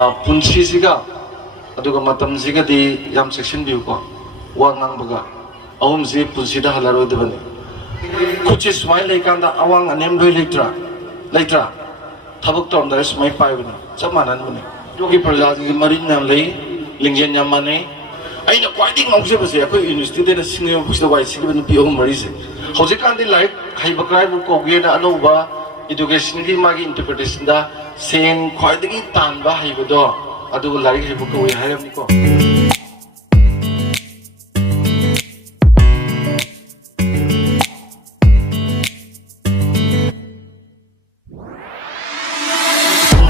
punchisiga aduga matamsiga di yam section view ko wangang baga ahum si punsida halaro de bani kuchi smile lekanda awang anem doi letra thabak tom da smile pai bani chamanan bani yogi praja ji marin nam lei lingjen yam mane aina kwadi ngause base akoi university de singyo busda wai sig bani pi ahum mari se hoje kan di like khai bakrai bu ko ge na anoba education gi magi interpretation da sen kwadi tan ba hai bodo adu lari hai bu ko hai am ni ko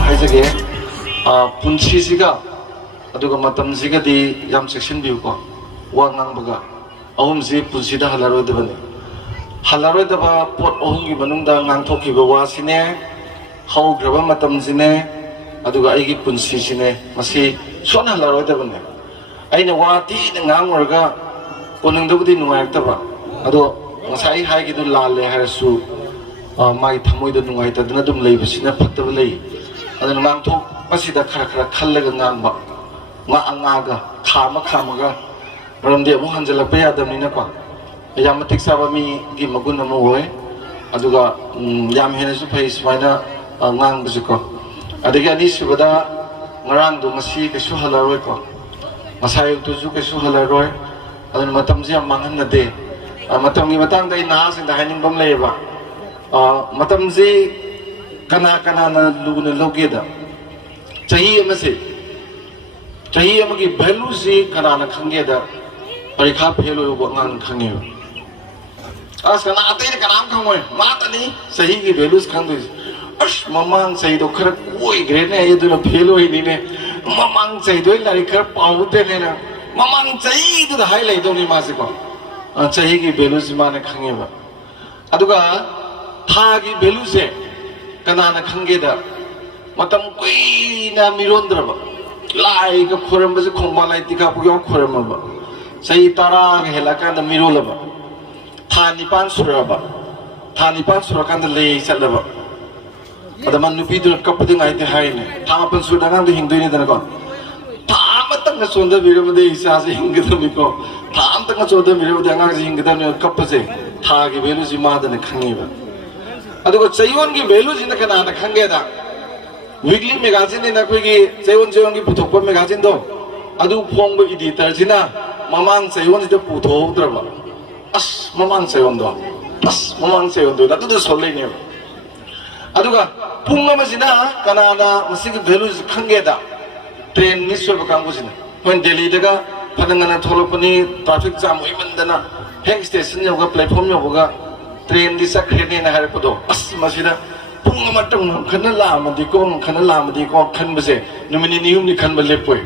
haijage punchisiga aduga matamsiga di yam section view ko wangang baga ahum si punsida halaro de bani halaro da ba pot ahum gi manungda ngang thokki ba wasine hau graba matamsine aduga aigi punsi sine masi sona halaro da bani aina wati ngang warga konungdabudi nungaitaba ado ngasai hai gi du lalle harasu mai thamoi da nungai ta duna dum leibasina phattaba lei adana ngang thok masida khara khara khallaga ngangba nga angaga khamaga maramde amu hanjalakpa yadamnina ko yam matik saba mi gi magun amu hoy aduga yam henasu phai smaina ngang bujiko adagi ani subada ngarang do masi kesu halaroi ko masai tu ju kesu halaroi adana matamji am manghan na de matamgi matang dai na sing da haning bam leba matamji kana na luguna logeda chahi amase chahi amagi value si kana na khangeda parikha phelo yo ngang khangyo as kana ate kana khangoi matani chahi gi values khangdoi as mamang chai do khar koi gre ne ye do phelo hi ni ne mamang chai doi lari khar pau de ne na mamang chai do hai lai do ni ma se ko chahi gi values ma ne khangye ba aduga tha gi values se kana na khangeda matam kui na mirondra ba lai ka khoram ba se khongba lai tika pu yo khoram ba sai tara ga hela ka da mirola ba thani pan sura kan da le sala ba adaman nupi dur kapudi ngai te hai ne tha pan sura ngang de hingdoi ne da ko tha matang na sonda biro ba de isa se hingda mi ko tha am tang sonda biro ba ngang se hingda ne kappa se tha gi belu si ma da ne khangi ba adugo chayon gi belu si na kana na khange da weekly magazine ni na koi gi chayon gi puthok pa magazine do adu phong ba editor sina mamang chayon ji pu tho dra ba as mamang chayon do da tu solai ne aduga pung ma sina kana na masi gi value khange da train miss ba kang bu sina when delhi daga phadangana tholopani traffic jam oi mandana hang station yoga platform yoga train di sakrene na har podo as masida pung ma tang khana la ma di ko khan base numini nium ni khan ba lepoi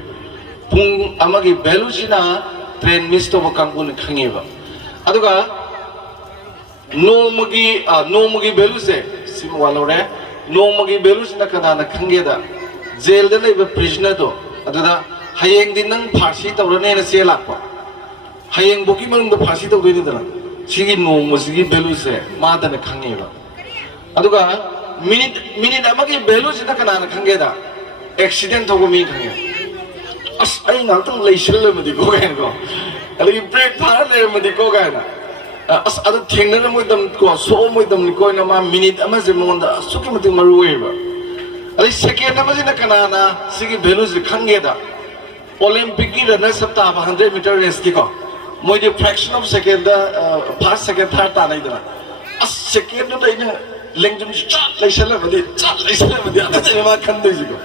pung amagi value sina train miss to bakang kun khangi ba aduga nomagi value se sim walore nomagi value sina kana na khange da jail da leiba prisoner do aduda hayeng din nang phasi tawrane na se lakpa hayeng boki manung da phasi taw doi dana sigi nom sigi value se ma da na khange ba aduga minute amagi value sina kana na khange da accident thogo mi khange as ai nang tang leishil ma di ko ga ko ali break thar le ma di ko ga na as adu thengna na moi dam ko so moi dam ni ko na ma minute ama je mon da suki ma ti maru we ba ali second ama je na kana na sigi value je khange da olympic gi na sapta 100 meter race ki ko moi de fraction of second da first second third ta nai da as second da ina lengjum chat leishil ma di adu je ma khan dei ji ko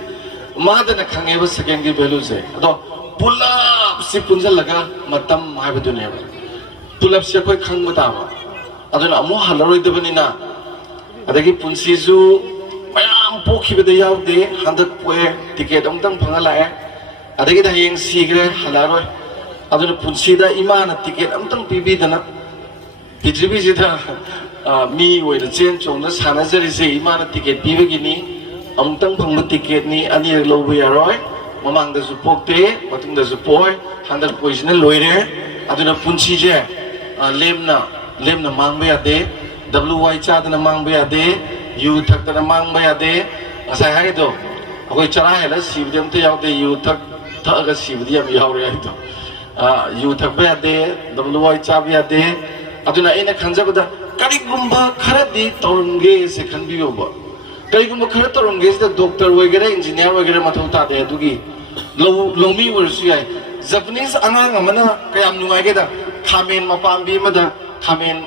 मादन खंगे second की value से तो pull-up से पुंजल लगा मतम हाइबदुने pull-up से कोई खंग बतावा अदुना अमु हलरोय दबनिना अदगी पुंसीजु मयाम पोखिबदे यावदे हंदक पोए टिकेट अमतंग फंगलाए अदगी दयेंग सीग्रे हलारोय अदुना पुंसीदा इमाना टिकेट अमतंग पिबिदना पृथ्वी जिदा मी ओइद चेन चोंग सानाजरी से इमाना ticket पिबगिनी amtang phangma ticket ni ani lobu yaroi mamang da supokte matung da supoi 100 position loire aduna punchi je lemna mangba yade wy cha da mangba yade yu thak da mangba yade asai hai do ꯑꯩꯈꯣꯏ ꯆꯔꯥ ꯍꯦꯜꯂ ꯁꯤꯕꯗꯤ ꯑꯝꯇ ꯌꯥꯎꯗꯦ U ꯊꯛꯑꯒ ꯁꯤꯕꯗꯤ ꯌꯥꯝ ꯌꯥꯎꯔꯦ ꯑꯩꯗꯣ U ꯊꯛꯄ ꯌꯥꯗꯦ ꯗꯕꯜꯋꯥꯏ ꯆꯥꯕ ꯌꯥꯗꯦ ꯑꯗꯨꯅ ꯑꯩꯅ ꯈꯟꯖꯕꯗ ꯀꯔꯤꯒꯨꯝꯕ ꯈꯔꯗꯤ ꯇꯧꯔꯝꯒꯦꯁꯦ ꯈꯟꯕꯤꯌꯣꯕ ꯀꯔꯤꯒꯨꯝꯕ ꯈꯔ ꯇꯧꯔꯝꯒꯦꯁꯤꯗ ꯗꯣꯛꯇꯔ ꯑꯣꯏꯒꯦꯔꯥ ꯏꯟꯖꯤꯅꯤꯌꯥꯔ ꯑꯣꯏꯒꯦꯔꯥ ꯃꯊꯧ ꯇꯥꯗꯦ ꯑꯗꯨꯒꯤ ꯂꯧꯃꯤ ꯑꯣꯏꯔꯁꯨ ꯌꯥꯏ ꯖꯄꯅꯤꯁ ꯑꯉꯥꯡ ꯑꯃꯅ ꯀꯌꯥꯝ ꯅꯨꯡꯉꯥꯏꯒꯦꯗ ꯈꯥꯃꯦꯟ ꯃꯄꯥꯝꯕꯤ ꯑꯃꯗ ꯈꯥꯃꯦꯟ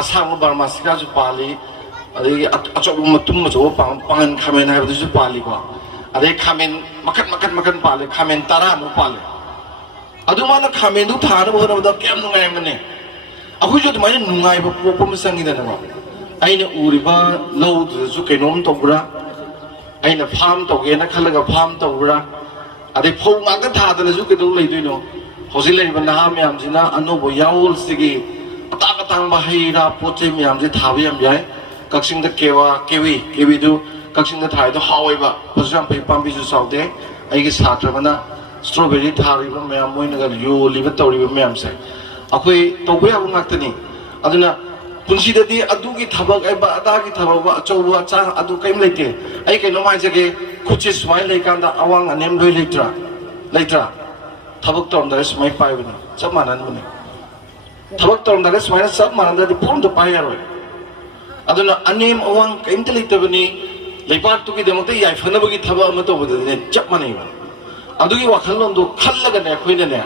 ꯑꯁꯥꯡꯕ ꯕꯔꯃꯥꯁꯤꯀꯥꯁꯨ ꯄꯥꯜꯂꯤ ꯑꯗꯒꯤ ꯑꯆꯧꯕ ꯃꯇꯨꯝ ꯑꯆꯧꯕ ꯄꯥꯡꯒꯟ ꯈꯥꯃꯦꯟ ꯍꯥꯏꯕꯗꯨꯁꯨ ꯄꯥꯜꯂꯤꯀꯣ ꯑꯗꯩ ꯈꯥꯃꯦꯟ ꯃꯈꯟ ꯄꯥꯜꯂꯤ ꯈꯥꯃꯦꯟ 10 ꯄꯥꯜꯂꯤ ꯑꯗꯨ ꯃꯥꯅ ꯈꯥꯃꯦꯟꯗꯨ ꯊꯥꯅꯕ ꯍꯣꯠꯅꯕꯗ ꯀꯌꯥꯝ ꯅꯨꯡꯉꯥꯏꯔꯝꯒꯅꯤ ꯑꯩꯈꯣꯏꯁꯨ ꯑꯗꯨꯃꯥꯏꯅ ꯅꯨꯡꯉꯥꯏꯕ ꯄꯣꯛꯄ ꯑꯃ ꯆꯪꯉꯤꯗꯅꯀꯣ ꯑꯩꯅ ꯎꯔꯤꯕ ꯂꯧꯗꯨꯗꯁꯨ ꯀꯩꯅꯣꯝ ꯇꯧꯕ꯭ꯔꯥ ꯑꯩꯅ ꯐꯥꯝ ꯇꯧꯒꯦꯅ ꯈꯜꯂꯒ ꯐꯥꯝ ꯇꯧꯕ꯭ꯔꯥ ꯑꯗꯩ ꯐꯧ ꯉꯥꯛꯇ ꯊꯥꯗꯅꯁꯨ ꯀꯩꯗꯧ ꯂꯩꯗꯣꯏꯅꯣ ꯍꯧꯖꯤꯛ ꯂꯩꯔꯤꯕ ꯅꯍꯥ ꯃꯌꯥꯝꯁꯤꯅ ꯑꯅꯧꯕ ꯌꯥꯋꯣꯜꯁꯤꯒꯤ ꯑꯇꯥꯡꯕ ꯍꯩ ꯔꯥ ꯄꯣꯠ ꯆꯩ ꯃꯌꯥꯝꯁꯦ ꯊꯥꯕ ꯌꯥꯝ ꯌꯥꯏ ꯀꯛꯆꯤꯡꯗ ꯀꯦꯋꯤꯗꯨ ꯀꯛꯆꯤꯡꯗ ꯊꯥꯏꯗꯣ ꯍꯥꯎꯋꯦꯕ ꯐꯁꯨ ꯌꯥꯝ ꯐꯩ ꯄꯥꯝꯕꯤꯁꯨ ꯆꯥꯎꯗꯦ ꯑꯩꯒꯤ ꯁꯥꯇ꯭ꯔ ꯁꯇ꯭ꯔꯣꯕꯦꯔꯤ ꯊꯥꯔꯤꯕ ꯃꯌꯥꯝ ꯃꯣꯏꯅꯒ ꯌꯣꯜꯂꯤꯕ ꯇꯧꯔꯤꯕ ꯃꯌꯥꯝꯁꯦ ꯑꯩꯈꯣꯏ ꯇꯧꯕ ꯌꯥꯕ ꯉꯥꯛꯇꯅꯤ ꯑꯗꯨꯅ ꯄꯨꯟꯁꯤꯗꯗꯤ ꯑꯗꯨꯒꯤ ꯊꯕꯛ ꯍꯥꯏꯕ ꯑꯗꯥꯒꯤ ꯊꯕꯛ ꯑꯆꯧꯕ ꯑꯆꯥꯡ ꯑꯗꯨ ꯀꯔꯤꯝ ꯂꯩꯇꯦ ꯑꯩ ꯀꯩꯅꯣꯝ ꯍꯥꯏꯖꯒꯦ ꯈꯨꯠꯁꯦ ꯁꯨꯃꯥꯏꯅ ꯂꯩꯀꯥꯟꯗ ꯑꯋꯥꯡ ꯑꯅꯦꯝ ꯂꯣꯏ ꯂꯩꯇ꯭ꯔꯥ ꯊꯕꯛ ꯇꯧꯔꯝꯗꯥꯏꯗ ꯁꯨꯃꯥꯏꯅ ꯄꯥꯏꯕꯅꯤ ꯆꯞ ꯃꯥꯟꯅꯕꯅꯤ ꯊꯕꯛ ꯇꯧꯔꯝꯗꯥꯏꯗ ꯁꯨꯃꯥꯏꯅ ꯆꯞ ꯃꯥꯟꯅꯗ꯭ꯔꯗꯤ ꯐꯣꯟꯗꯣ ꯄꯥꯏ ꯌꯥꯔꯣꯏ ꯑꯗꯨꯅ ꯑꯅꯦꯝ ꯑꯋꯥꯡ ꯀꯔꯤꯝꯇ ꯂꯩꯇꯕꯅꯤ ꯂꯩꯕꯥꯛꯇꯨꯒꯤꯗꯃꯛꯇ ꯌꯥꯏꯐꯅꯕꯒꯤ ꯊꯕꯛ ꯑꯃ ꯇꯧꯕꯗꯗꯤꯅꯦ ꯆꯞ ꯃꯥꯟꯅꯩꯕ ꯑꯗꯨꯒꯤ ꯋꯥꯈꯜꯂꯣꯟꯗꯣ ꯈꯜꯂꯒꯅꯦ ꯑꯩꯈꯣꯏꯅꯅꯦ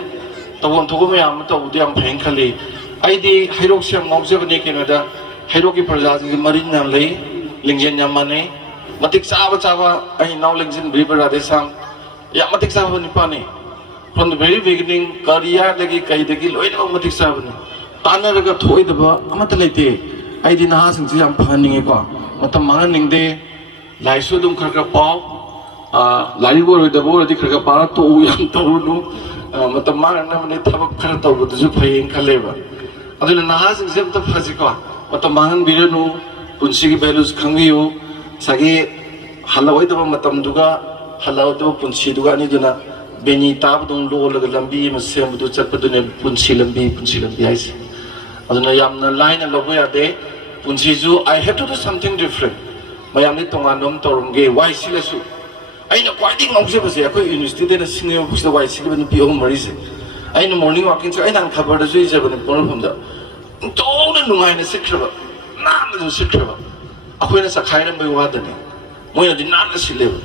ꯇꯧꯐꯝ ꯊꯣꯛꯄ ꯃꯌꯥꯝ ꯑꯃ ꯇꯧꯕꯗꯣ ꯌꯥꯝ ꯐꯩꯅ ꯈꯜꯂꯤ ꯑꯩꯗꯤ ꯍꯩꯔꯣꯛꯁꯦ ꯌꯥꯝ ꯉꯥꯎꯖꯕꯅꯤ ꯀꯩꯅꯣꯗ ꯍꯩꯔꯣꯛꯀꯤ ꯄ꯭ꯔꯖꯥꯁꯤꯡꯁꯦ ꯃꯔꯤꯟ ꯌꯥꯝ ꯂꯩ ꯂꯤꯡꯖꯦꯜ ꯌꯥꯝ ꯃꯥꯟꯅꯩ ꯃꯇꯤꯛ ꯆꯥꯕ ꯑꯩ ꯏꯅꯥꯎ ꯂꯦꯡꯖꯤꯟꯕꯤꯕ ꯔꯥꯙꯦꯁ꯭ꯌꯥꯝ ꯌꯥꯝ ꯃꯇꯤꯛ ꯆꯥꯕ ꯅꯤꯄꯥꯅꯤ from the very beginning ꯀꯔꯤꯌꯥꯗꯒꯤ ꯀꯩꯗꯒꯤ ꯂꯣꯏꯅꯃꯛ ꯃꯇꯤꯛ ꯆꯥꯕꯅꯤ ꯇꯥꯟꯅꯔꯒ ꯊꯣꯛꯏꯗꯕ ꯑꯃꯠꯇ ꯂꯩꯇꯦ ꯑꯩꯗꯤ ꯅꯍꯥꯁꯤꯡꯁꯦ ꯌꯥꯝ ꯐꯍꯟꯅꯤꯡꯉꯦꯀꯣ ꯃꯇꯝ ꯃꯥꯡꯍꯟꯅꯤꯡꯗꯦ ꯂꯥꯏꯔꯤꯛꯁꯨ ꯑꯗꯨꯝ ꯈꯔ ꯄꯥꯎ ꯂꯥꯏꯔꯤꯛ ꯑꯣꯏꯔꯣꯏꯗꯕ ꯑꯣꯏꯔꯗꯤ ꯈꯔ ꯄꯥꯔ ꯇꯣꯛꯎ ꯌꯥꯝ ꯇꯧꯔꯨꯅꯨ ꯃꯇꯝ ꯃꯥꯡꯍꯟꯅꯕꯅꯤ ꯊꯕꯛꯈꯔ ꯇꯧꯕꯗꯨꯁꯨ ꯐꯩꯌꯦꯅ ꯈꯜꯂꯦꯕ ꯑꯗꯨꯅ ꯅꯍꯥꯁꯤꯡꯁꯦ ꯑꯝꯇ ꯐꯁꯤꯀꯣ ꯃꯇꯝ ꯃꯥꯡꯍꯟꯕꯤꯔꯅꯨ ꯄꯨꯟꯁꯤꯒꯤ ꯚꯦꯂꯨꯁ ꯈꯪꯕꯤꯌꯨ ꯉꯁꯥꯏꯒꯤ ꯍꯜꯂꯛꯑꯣꯏꯗꯕ ꯃꯇꯝꯗꯨꯒ ꯍꯜꯂꯛꯑꯣꯏꯗꯕ ꯄꯨꯟꯁꯤꯗꯨꯒ ꯑꯅꯤꯗꯨꯅ ꯕꯦꯅꯤ ꯇꯥꯕꯗꯧ ꯂꯣꯜꯂꯒ ꯂꯝꯕꯤ ꯑꯃ ꯁꯦꯝꯕꯗꯨ ꯆꯠꯄꯗꯨꯅꯦ ꯄꯨꯟꯁꯤ ꯂꯝꯕꯤ ꯍꯥꯏꯁꯦ ꯑꯗꯨꯅ ꯌꯥꯝꯅ ꯂꯥꯏꯅ ꯂꯧꯕ ꯌꯥꯗꯦ ꯄꯨꯟꯁꯤꯁꯨ I have to do something different ꯃꯌꯥꯝꯗꯤ ꯇꯣꯉꯥꯟꯕ ꯑꯃ ꯇꯧꯔꯝꯒꯦ ꯋꯥꯏ ꯁꯤꯜꯂꯁꯨ ꯑꯩꯅ ꯈ꯭ꯋꯥꯏꯗꯒꯤ ꯉꯥꯎꯖꯕꯁꯦ ꯑꯩꯈꯣꯏ ꯌꯨꯅꯤꯚꯔꯁꯤꯇꯤꯗꯅ ꯁꯤꯡꯉꯤꯕ ꯄꯨꯁꯤꯗ ꯋꯥꯏ ꯁꯤꯜꯂꯤꯕ ꯅꯨꯄꯤ 3-4ꯁꯦ ꯑꯩꯅ ꯃꯣꯔꯅꯤꯡ ꯋꯥꯛꯀꯤꯡꯁꯨ ꯑꯩ ꯅꯍꯥꯟ ꯈꯕꯔꯗꯁꯨ ꯏꯖꯕꯅꯦ ꯄꯣꯠꯐꯝꯗ ꯇꯣꯡꯅ ꯅꯨꯡꯉꯥꯏꯅ ꯁꯤꯠꯈ꯭ꯔꯕ ꯅꯥꯟꯅꯁꯨ ꯁꯤꯠꯈ꯭ꯔꯕ ꯑꯩꯈꯣꯏꯅ ꯆꯈꯥꯏꯔꯝꯕꯒꯤ ꯋꯥꯗꯅꯦ ꯃꯣꯏꯅꯗꯤ ꯅꯥꯟꯅ ꯁꯤꯠꯂꯦꯕ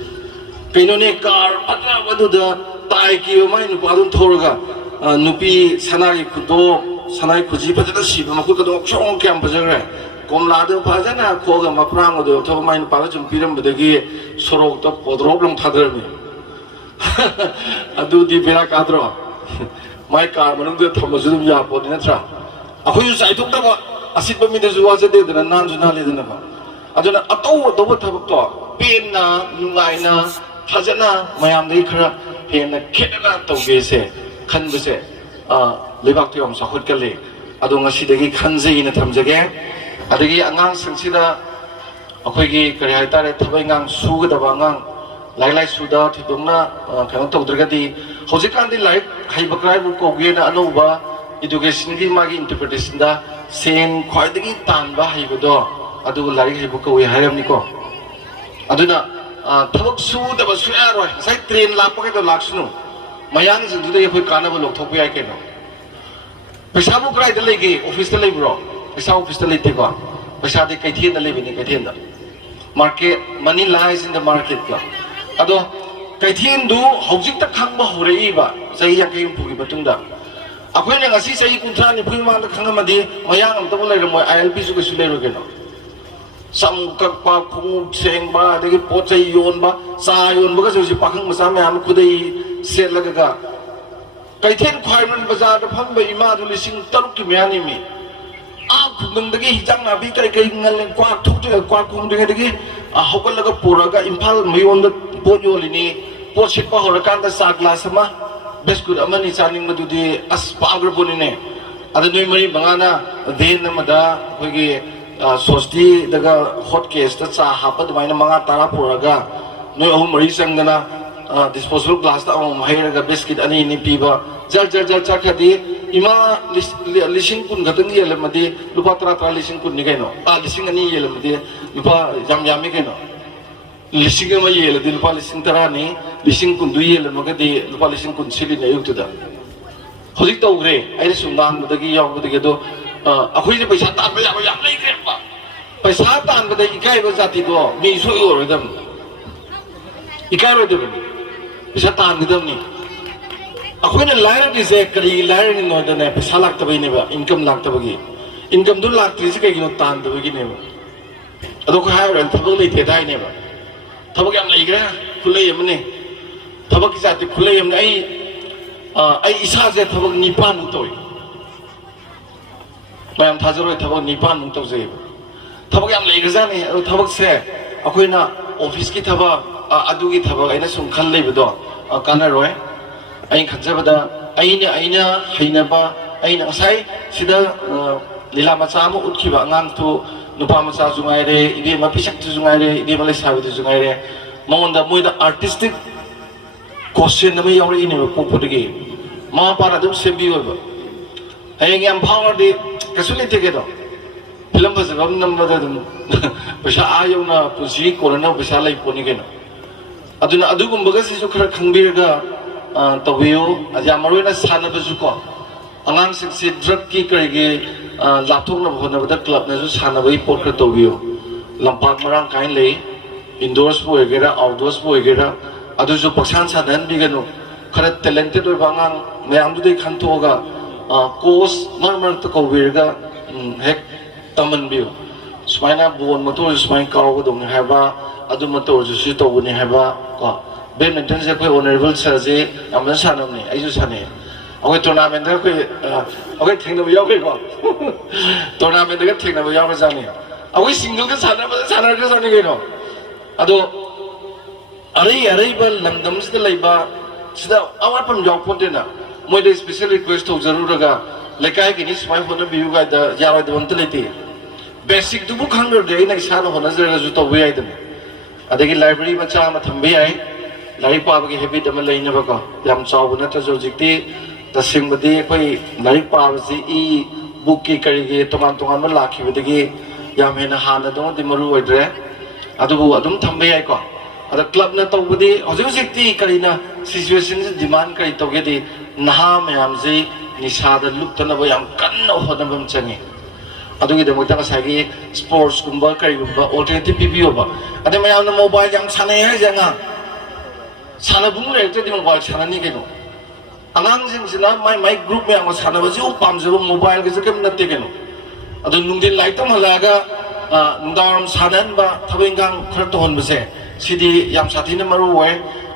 ꯀꯩꯅꯣꯅꯦ ꯀꯥꯔ ꯐꯖꯕꯗꯨꯗ ꯇꯥꯏꯈꯤꯕ ꯃꯥꯏ ꯅꯨꯄꯥꯗꯨꯅ ꯊꯧꯔꯒ ꯅꯨꯄꯤ ꯁꯅꯥꯒꯤ ꯈꯨꯗꯣꯞ ꯁꯅꯥꯒꯤ ꯈꯨꯖꯤ ꯐꯖꯅ ꯁꯤꯕ ꯃꯈꯨꯠꯀꯗꯣ ꯉꯧꯁꯣꯡ ꯀꯌꯥꯝ ꯐꯖꯈ꯭ꯔꯦ ꯀꯣꯝꯂꯥꯗꯣ ꯐꯖꯅ ꯈꯣꯛꯑꯒ ꯃꯄ꯭ꯔꯥꯡꯒꯗꯣ ꯊꯧꯕ ꯃꯥꯏ ꯅꯨꯄꯥꯗ ꯁꯨꯝ ꯄꯤꯔꯝꯕꯗꯒꯤ ꯁꯣꯔꯣꯛꯇ ꯄꯣꯗ꯭ꯔꯣꯞ ꯂꯪ ꯊꯥꯗꯔꯝꯃꯤ ꯑꯗꯨꯗꯤ ꯕꯦꯔꯥ ꯀꯥꯗ꯭ꯔꯣ ꯃꯥꯏ ꯀꯥꯔ ꯃꯅꯨꯡꯗ ꯊꯝꯕꯁꯨ ꯑꯗꯨꯝ ꯌꯥꯄꯣꯠꯅꯤ ꯅꯠꯇ꯭ꯔꯥ ꯑꯩꯈꯣꯏꯁꯨ ꯆꯥꯏꯊꯣꯛꯇꯕ ꯑꯁꯤꯠꯄ ꯃꯤꯗꯁꯨ ꯋꯥꯖꯗꯦꯗꯅ ꯅꯥꯟꯁꯨ ꯅꯥꯜꯂꯦꯗꯅꯀꯣ ꯑꯗꯨꯅ ꯑꯇꯧꯕ ꯊꯕꯛꯇꯣ ꯄꯦꯟꯅ ꯅꯨꯡꯉꯥꯏꯅ ꯐꯖꯅ ꯃꯌꯥꯝꯗꯒꯤ ꯈꯔ ꯍꯦꯟꯅ ꯈꯦꯠꯅꯅ ꯇꯧꯒꯦꯁꯦ ꯈꯟꯕꯁꯦ ꯂꯩꯕꯥꯛꯇꯣ ꯌꯥꯝ ꯆꯥꯎꯈꯠꯀꯜꯂꯤ ꯑꯗꯣ ꯉꯁꯤꯗꯒꯤ ꯈꯟꯖꯩꯅ ꯊꯝꯖꯒꯦ ꯑꯗꯒꯤ ꯑꯉꯥꯡꯁꯤꯡꯁꯤꯗ ꯑꯩꯈꯣꯏꯒꯤ ꯀꯔꯤ ꯍꯥꯏꯇꯥꯔꯦ ꯊꯕꯛ ꯏꯟꯈꯥꯡ ꯁꯨꯒꯗꯕ ꯑꯉꯥꯡ ꯂꯥꯏꯔꯤꯛ ꯂꯥꯏꯁꯨꯗ ꯊꯣꯏꯗꯣꯛꯅ ꯀꯩꯅꯣ ꯇꯧꯗ꯭ꯔꯒꯗꯤ ꯍꯧꯖꯤꯛꯀꯥꯟꯗꯤ ꯂꯥꯏꯔꯤꯛ ꯍꯩꯕ ꯀꯔꯥꯏꯕꯨ ꯀꯧꯒꯦꯅ ꯑꯅꯧꯕ ꯏꯗꯨꯀꯦꯁꯟꯒꯤ ꯃꯥꯒꯤ ꯏꯟꯇꯔꯄ꯭ꯔꯤꯇꯦꯁꯟꯗ ꯁꯦꯟ ꯈ꯭ꯋꯥꯏꯗꯒꯤ ꯇꯥꯟꯕ ꯍꯩꯕꯗꯣ ꯑꯗꯨꯕꯨ ꯂꯥꯏꯔꯤꯛ ꯍꯩꯕ ꯀꯧꯏ ꯍꯥꯏꯔꯝꯅꯤꯀꯣ ꯑꯗꯨꯅ ꯊꯕꯛ ꯁꯨꯗꯕ ꯁꯨꯡꯌꯥ ꯌꯥꯔꯣꯏ ꯉꯁꯥꯏ ꯇ꯭ꯔꯦꯟ ꯂꯥꯛꯄ ꯀꯩꯗꯧ ꯂꯥꯛꯁꯅꯨ ꯃꯌꯥꯡꯁꯤꯡꯗꯨꯗꯒꯤ ꯑꯩꯈꯣꯏ ꯀꯥꯟꯅꯕ ꯂꯧꯊꯣꯛꯄ ꯌꯥꯏ ꯀꯩꯅꯣ ꯄꯩꯁꯥꯕꯨ ꯀꯗꯥꯏꯗ ꯂꯩꯒꯦ ꯑꯣꯐꯤꯁꯇ ꯂꯩꯕ꯭ꯔꯣ ꯄꯩꯁꯥ ꯑꯣꯐꯤꯁꯇ ꯂꯩꯇꯦꯀꯣ ꯄꯩꯁꯥꯗꯤ ꯀꯩꯊꯦꯜꯗ ꯂꯩꯕꯅꯤ ꯀꯩꯊꯦꯜꯗ ꯃꯥꯔꯀꯦꯠ ꯃꯅꯤ ꯂꯥꯏꯁ ꯏꯟ ꯗ ꯃꯥꯔꯀꯦꯠꯀ ꯑꯗꯣ ꯀꯩꯊꯦꯜꯗꯨ ꯍꯧꯖꯤꯛꯇ ꯈꯪꯕ ꯍꯧꯔꯛꯏꯕ ꯆꯍꯤ 50-60ꯒꯤ ꯃꯇꯨꯡꯗ ꯑꯩꯈꯣꯏꯅ ꯉꯁꯤ ꯆꯍꯤ 30-40 ꯃꯃꯥꯡꯗ ꯈꯪꯉꯝꯃꯗꯤ ꯃꯌꯥꯡ ꯑꯃꯇꯕꯨ ꯂꯩꯔꯝꯃꯣꯏ ILPꯁꯨ ꯀꯩꯁꯨ ꯂꯩꯔꯣꯏ ꯀꯩꯅꯣ ꯁꯝ ꯀꯛꯄ ꯈꯣꯡꯎꯞ ꯁꯦꯡꯕ ꯑꯗꯒꯤ ꯄꯣꯠ ꯆꯩ ꯌꯣꯟꯕ ꯆꯥ ꯌꯣꯟꯕꯒꯁꯨ ꯍꯧꯖꯤꯛ ꯄꯥꯈꯪ ꯃꯆꯥ ꯃꯌꯥꯝ ꯈꯨꯗꯩ ꯁꯦꯠꯂꯒ ꯀꯩꯊꯦꯜ ꯈ꯭ꯋꯥꯏꯔꯣꯟ ꯕꯖꯥꯔꯗ ꯐꯝꯕ ꯏꯃꯥꯗꯨ 3,000 ꯃꯌꯥꯅꯤꯃꯤ ꯈꯨꯡꯒꯪꯗꯒꯤ ꯍꯤꯟꯖꯥꯡ ꯅꯥꯄꯤ ꯀꯔꯤ ꯉꯜꯂꯦ ꯀ꯭ꯋꯥꯛ ꯈꯣꯡꯗ꯭ꯔꯤꯉꯩꯗꯒꯤ ꯍꯧꯒꯠꯂꯒ ꯄꯨꯔꯒ ꯏꯝꯐꯥꯜ ꯃꯌꯣꯟꯗ ꯄꯣꯠ ꯌꯣꯜꯂꯤꯅꯤ ꯄꯣꯠ ꯁꯤꯠꯄ ꯍꯧꯔꯀꯥꯟꯗ ꯆꯥ ꯒ꯭ꯂꯥꯁ ꯑꯃ ꯕꯤꯁꯀꯨꯠ ꯑꯃꯅꯤ ꯆꯥꯅꯤꯡꯕꯗꯨꯗꯤ ꯑꯁ ꯄꯥꯝꯈ꯭ꯔꯕꯅꯤꯅꯦ ꯑꯗ ꯅꯣꯏ 3-5ꯅ ꯚꯦꯟ ꯑꯃꯗ ꯑꯩꯈꯣꯏꯒꯤ ꯁꯣꯁꯇꯤꯗꯒ ꯍꯣꯠ ꯀꯦꯁꯇ ꯆꯥ ꯍꯥꯞꯄ ꯑꯗꯨꯃꯥꯏꯅ 5-10 ꯄꯨꯔꯒ ꯅꯣꯏ 3-4 ꯆꯪꯗꯅ disposable glass ta amam hairaga biscuit ani ni piba jar chakhadi ima lising kun gatang yelamadi lupa tra lising kun ni kaino lising ani yelamadi lupa jam yami kaino लिसिंग अमा येलदि लुपा लिसिंग तरानी लिसिंग कुंदु येलमगदि लुपा लिसिंग कुन सिलिन अयुक्तुदा हजिक तौग्रे आइने सुम गांबदगी यावबदगी दो अखोइजे पैसा तानबा याबा याम लैग्रेबा पैसा तानबदा इकाइबा जाति दो मी सोइ ओरदम इकाइरोदबनि पैसा तानगदमनि अखोइना लाइरबिसे करी लाइरनि नोदने पैसा लाक्तबैनेबा इनकम लाक्तबगी इनकम दु लाक्त्रिसे कइगिनो तानदबगिनेबा अदो खो हाइरन थबक लैते दाइनेबा थबक याम लैग्रे खुलै यमने थबक जाति खुलै यमने आई इसाजे थबक निपान तोय मैम थाजरोय थबक निपान तौजे थबक याम लैग्रजाने अदो थबक से अखोइना ऑफिस की थबक अदुगी थबक आइना सुम खल लैबदो कानरोय आइन खजबदा आइना हैनबा आइना असai सिदा लीला मचा अमु उठखिबा अंगाम तु नुपा मचा जुंगाइरे इबे मा पिसक जुंगाइरे इबे मा लेसाबि जुंगाइरे मंगोंदा मोइदा आर्टिस्टिक क्वेश्चन नमे यावरि इने पोपदगी मा पारा दु सेबि होबा हयेंग याम फावरदि कसु लेते गेदो फिल्म फजबम नमबदा दum पैसा आयौना पुसि कोरना पैसा लै पोनि गेनो अदुना अदुगुंबगा सिसु खरा खंबिरगा तौबियो अजा मरोइना सानबजु को अंगांग सिक्सि ड्रग की करिगे लाथोंना होनबदा क्लब नजु सानबई पोट खरा तौबियो लंपाक मरांग काइन ले इंडोर्स बोयगेरा आउटडोर्स बोयगेरा अदुजु पक्षान साधन बिगनु खरा टैलेंटेड ओइबा अंगांग मयामदुदि खंतोगा कोर्स मरमर त कौबिरगा हेक तमन बियो सुमाइना बोन मतो सुमाइन कावगदोंनि हाबा अदु मतो जुसि तौबनि हाबा को बैडमिंटन से कोई ऑनरेबल सर से हमने सानमने आइजु साने ओके टूर्नामेंट का कोई ओके थेंगनबो यावगे को टूर्नामेंट का थेंगनबो यावगे जाने ओके सिंगल का सानर जाने गेनो अदो अरै बल लंदम से लैबा सिदा अवापम यावपोन्टेना मोइदे स्पेशल रिक्वेस्ट हो जरूरगा लेकाय गिनि स्माइ होना बियु गाइदा यावै दवंत लेते बेसिक दुबु खंगर दे इना इसानो होना जरा जु तो वेयाइदम अदगी लाइब्रेरी मचा मा थंबे आइ लाइक पाबगी हेबिट अमा लेनबको याम चाव नत्रजु हजिक्ति तसिंगबदि अखोइ लाइक पाबसि इ बुक की करिगे तोमान तोमान मा लाखिबदगी याम हेना हाना दंदि मरु ओइद्रे अदुबु अदुम थंबे आइको अदा क्लब न तौबदि हजिक हजिक्ति करिना सिचुएशन से डिमांड करि तौगेदि नहा मयाम जे निसादा लुप्तनबो याम कन्ना होनबम चंगे अदुगी दमगता सागी स्पोर्ट्स गुंबा करिगुंबा अल्टरनेटिव पिबियोबा अदे मयाम मोबाइल याम साने है जंगा सानबुं लेते मोबाइल साननी केनो आंगांसिंगसिना माइ ग्रुप में आंगो सानबजु पामजबो मोबाइल के जकम नते केनो अदु नुंदिन लाइटम हलागा नुंदारम साननबा थबेंगां खर तोहनबसे सिदी याम साथिना मरु वय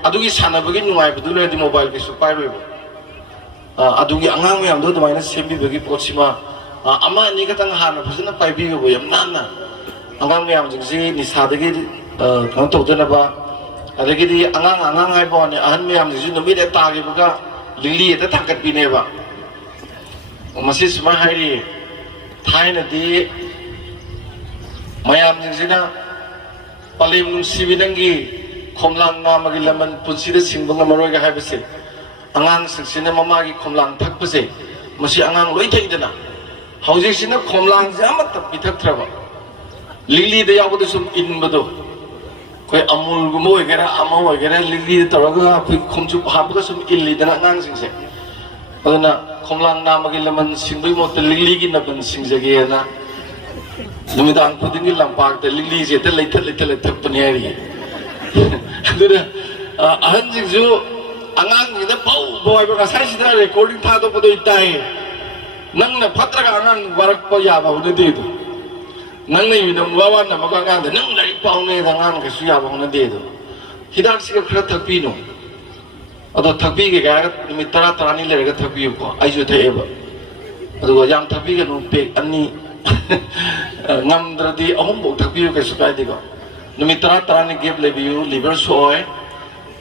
अदुगी सानबगी नुंगाइबदु लेदि मोबाइल के सुपाइबो अदुगी आंगांग में आमदो दमाइना सेमबिबगी पोचिमा अमा नि गतंग हाना फजना पाइबिबो याम नाना आंगांग में आमजिंगसि निसादगी कन तोदनबा अदगिदी आंगांग हाइबोने अहन मैम जिसु नुमिदे तागिबगा लिली एता थांगतबिनेबा मसि सुमा हाइरि थाइनदि मैम जिंजिना पलेम नुसिबिनंगी खोमलांग नामगी लमन पुनसिदे सिंबंग मरोयगा हाइबसे आंगांग सिंसिना ममागी खोमलांग थकपसे मसि आंगांग लोइ थैदना हौजिसिना खोमलांग जामत पिथकथ्रबा लिली दे यावदो सुम इनबदो कोई अमूल गुमो वगैरह अमा वगैरह लिली तौरगा कोई खोमचु हाबगा सुम इल्लीदना अंगांग सिंसे अदना खोमलांग नामगी लमन सिंबई मोत लिली की नबन सिंजगेना नुमिदांग खुदिंगी लंपाक लिली जे त लेथत पनियारी अदना अहन जिजु अंगांग नि द पाउ बॉय बगा साइसिदा रिकॉर्डिंग थादो पदो इताई नंगना फत्रगा अंगांग वरक प याबा हुनदे दो नंग नहीं नम वावा नम का गांध नंग लड़ी पाउने दंगान के सुया बहुना दे दो हिदाक से खर थकपी नो अदो थकपी के गा निमित तरा तरानी लेगा थकपी को आइजो थेब अदो याम थकपी के नो पे अन्नी ngamdradi ahum bok thakbiu ke sukai digo numi tara tara ni gap lebiu liver soy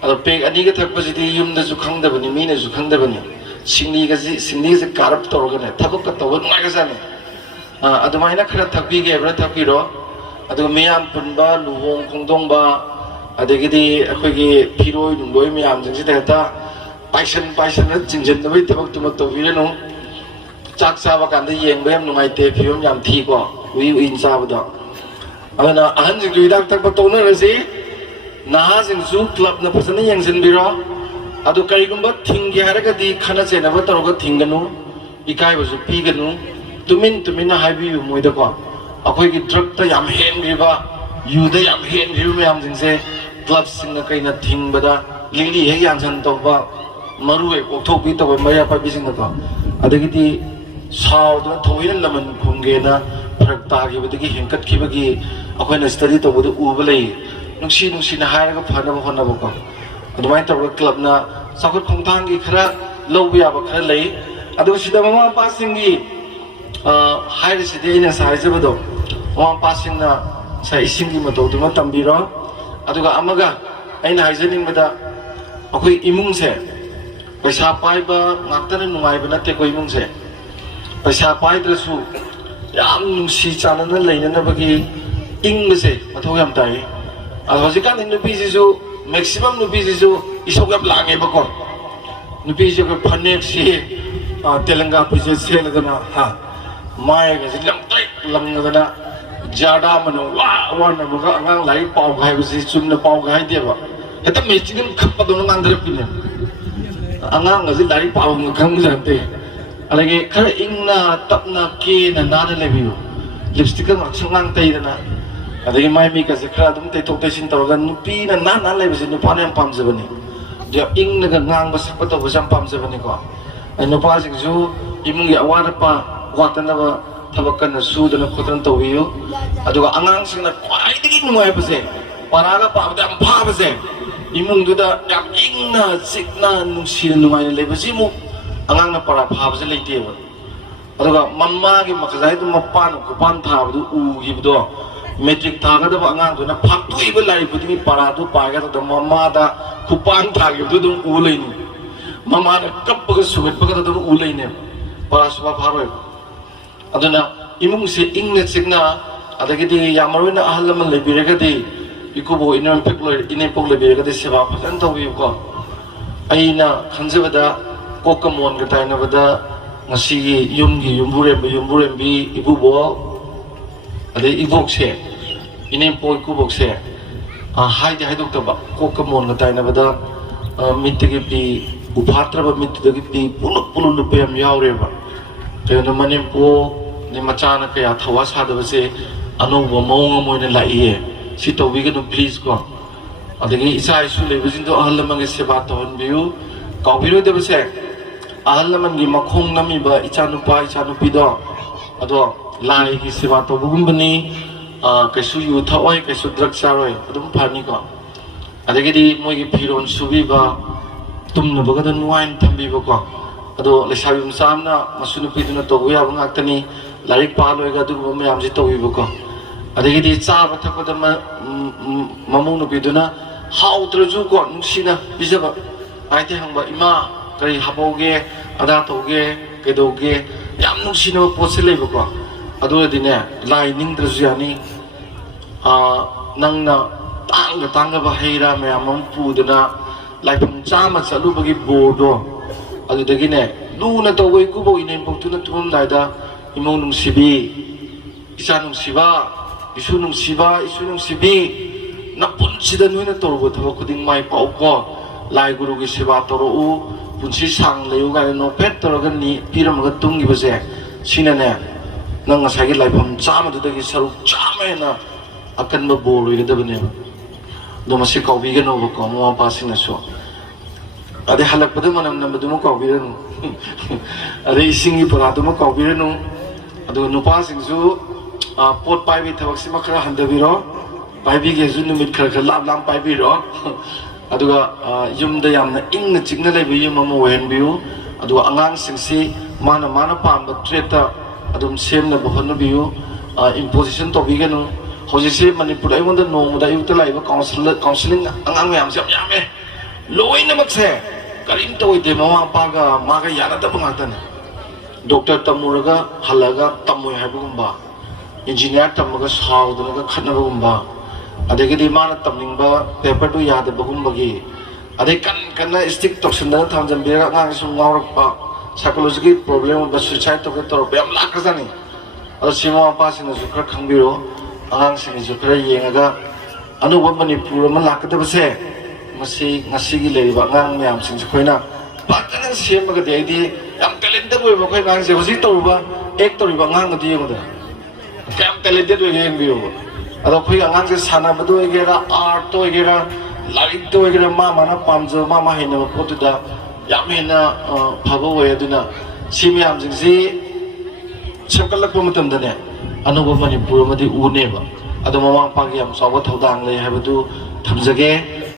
ado pek ani ga thakpa jidi yum da su khang da bani mi ne su khang da bani singni se karap tor ga ne thakok ka to ngai ga jane ado mai na khara thakbi ge bra thakbi ro ado miyam punba luhong khongdong ba adegidi akhoi gi phiroi dungboi miyam jing ji ta paisen na jingjen da bai tabak tumak to vi no chak sa ba kan da yeng ba yam nungai te phiyom yam thi ko wi in sa ba da ana ahan jing lui dak tak ba to na si nahasingsu club na phasana yengsinbiro adu karigumba thingi haragadi khana chenaba toroga thinganu ikai basu piganu tumina haibiyu moida ko akoi gi drug ta yam henriba yuda yam henriu mayam jingse club singna kaina thingbada lili he yangsan toba maru e okthokbi toba maya pa bisingna ko adagidi saudna thoina laman khungena pharak tagi badagi hengkat khibagi akoina study tobudu ubalai nusi na hairaga phanaba honaba ko adumai tawga club na sakut khongthangi khara lawbi aba khara lei adu sida mama pasingi haira sida ina saijabado mama pasingna sa isingi matoduma tambiro aduga amaga aina haijaningbada akoi imungse paisa paiba ngaktana nungaiba natte ko imungse paisa paidrasu yam nusi chanana leinanabagi ingbase mathau yam tai Hausikan nupi maximum nupi isogap lange bako nupi ko phanek si telanga pise seladana ha mai ga langdana jada manu wa na buga angang lai pau gai bisi chumna pau gai deba eta mechingin khappa dona ngandre pine angang ga lai pau ngam jante alage khara ingna tapna ke na nana lebiyo lipstick ang sangang tai dana adagi mai mi ka khara dum tai tok tai sin tawga nupi na nana lebisi nupa na pamjabani dia ingna ga ngang ba sakpa to basam pamjabani ko nupa singju imung ya awara pa watana ba thabakan su dana khotran tawiyo aduga angang singna kwai digi nungai base paraga pa da pha base imung du da yam ingna sikna nungsi nungai lebisi mu angang na para pha base leite ba aduga mamma gi makazai du mapan ku pan tha bu u gibdo metric thagada ba angang duna phaktu iba lai budini paradu paiga da mama da kupan thagi du dum ulai ni mama na kappa sugat paga da ulai ne paraswa pharoi aduna imung se ingna signa adagidi yamaruna ahlaman lebiraga di ikubo inon peklo ine pok lebiraga di seba phasan tawi ko aina khanjabada kokamon ga taina bada ngasi yumgi yumbure bi ibubo adai ibokse inem poi kubokse haide haidokta ba kokamon ga taina bada mittegi pi uphatra ba mittegi pi pulu lupem yaure ba tena Manipur ni machana kaya thawa sadabase anova maunga moina laiye si tawiganu please ko adagi Icha isu lebujindo ahallamangi seba tawonbiu kawbiro debase ahallamangi makhong nami ba Icha nupi do ado lai gi seba tawbugumbani kaisu yu thawai kaisu drug charoi adum phani ko adagi di moigi phiron subi ba tumna bagada nuain thambi ba ko ado lesabim samna masunu piduna toguya bangaktani larik paloiga du mayam ji towibu ko adagi di chaba thakada mamunu piduna hautraju ko nusina bijaba aite hangba ima kari haboge ada toge kedoge yam nusina potse leibu ko ado dine lai ningdraju yani nangna tanga ba heira mayam puduna laipum chama chalu bagi bodo adudagi ne luna tawai kubo inem poktuna tum daida imong nungsibi Icha nungsiba isu nungsibi na punsida nuina torbo thaba khuding mai pau ko lai guru gi seba toro u punsi sang leu ga no pet toroga ni piram ga tungi base sina ne nang ngasai gi laipam chama dudagi saru chama na akan ba bolu ga dabane do masi kawbi ga no ko mo pasina so ade halak pada manam nam du mo kawbiranu ade isingi paradu mo kawbiranu adu nupa singju pot paibi thawak sima khara handabiro paibi ge ju numit khara lam paibiro aduga yumda yamna ingna chingna leibi yum mo wenbiu aduga angang singsi mana pamba treta adum semna bohon biu imposition to biganu hojise Manipur ai wonda no da yuta laiba counseling angang yam sem yame loina makse karim to ide mama paga maga yana da bangatan doctor tamuraga halaga tamoy habugumba engineer tamaga saudanaga khatnabugumba adagidi mana tamningba paper tu yada bagumba-gi aday kan stick toxindana thamjambira ngang sum ngawrakpa psychological problem ba suicide to tor bam lakazani ado sima pa sina sukra khangbiro angang sini sukra yengaga ꯑꯅꯧꯕ ꯃꯅꯤꯄꯨꯔ ꯑꯃ ꯂꯥꯛꯀꯗꯕꯁꯦ ꯃꯁꯤ ꯉꯁꯤꯒꯤ ꯂꯩꯔꯤꯕ ꯑꯉꯥꯡ ꯃꯌꯥꯝꯁꯤꯡꯁꯦ ꯑꯩꯈꯣꯏꯅ ꯐꯖꯅ ꯁꯦꯝꯃꯒꯗꯤ ꯑꯩꯗꯤ ꯌꯥꯝ ꯇꯦꯂꯦꯟꯇꯦꯠ ꯑꯣꯏꯕ ꯑꯩꯈꯣꯏ ꯑꯉꯥꯡꯁꯦ ꯍꯧꯖꯤꯛ ꯇꯧꯔꯤꯕ ꯑꯦꯛ ꯇꯧꯔꯤꯕ ꯑꯉꯥꯡꯒꯗꯤ ꯌꯦꯡꯉꯨꯗ ꯀꯌꯥꯝ ꯇꯦꯂꯦꯟꯇꯦꯠ ꯑꯣꯏꯒꯦ ꯌꯦꯡꯕꯤꯌꯨꯕ ꯑꯗꯣ ꯑꯩꯈꯣꯏꯒꯤ ꯑꯉꯥꯡꯁꯦ ꯁꯥꯟꯅꯕꯗ ꯑꯣꯏꯒꯦꯔꯥ ꯑꯥꯔꯠꯇ ꯑꯣꯏꯒꯦꯔꯥ ꯂꯥꯏꯔꯤꯛꯇ ꯑꯣꯏꯒꯦꯔꯥ ꯃꯥ ꯃꯥꯅ ꯄꯥꯝꯖꯕ ꯃꯥ ꯃꯥ ꯍꯩꯅꯕ ꯄꯣꯠꯇꯨꯗ ꯌꯥꯝ ꯍꯦꯟꯅ ꯐꯕ ꯑꯣꯏ ꯑꯗꯨꯅ ꯁꯤ ꯃꯌꯥꯝꯁꯤꯡꯁꯤ ꯁꯦꯝꯒꯠꯂꯛꯄ ꯃꯇꯝꯗꯅꯦ ꯑꯅꯧꯕ ꯃꯅꯤꯄꯨꯔ ꯑꯃꯗꯤ ꯎꯅꯦꯕ ꯑꯗꯣ ꯃꯃꯥ ꯃꯄꯥꯒꯤ ꯌꯥꯝ ꯆꯥꯎꯕ ꯊꯧꯗꯥꯡ ꯂꯩ ꯍꯥꯏꯕꯗꯨ ꯊꯝꯖꯒꯦ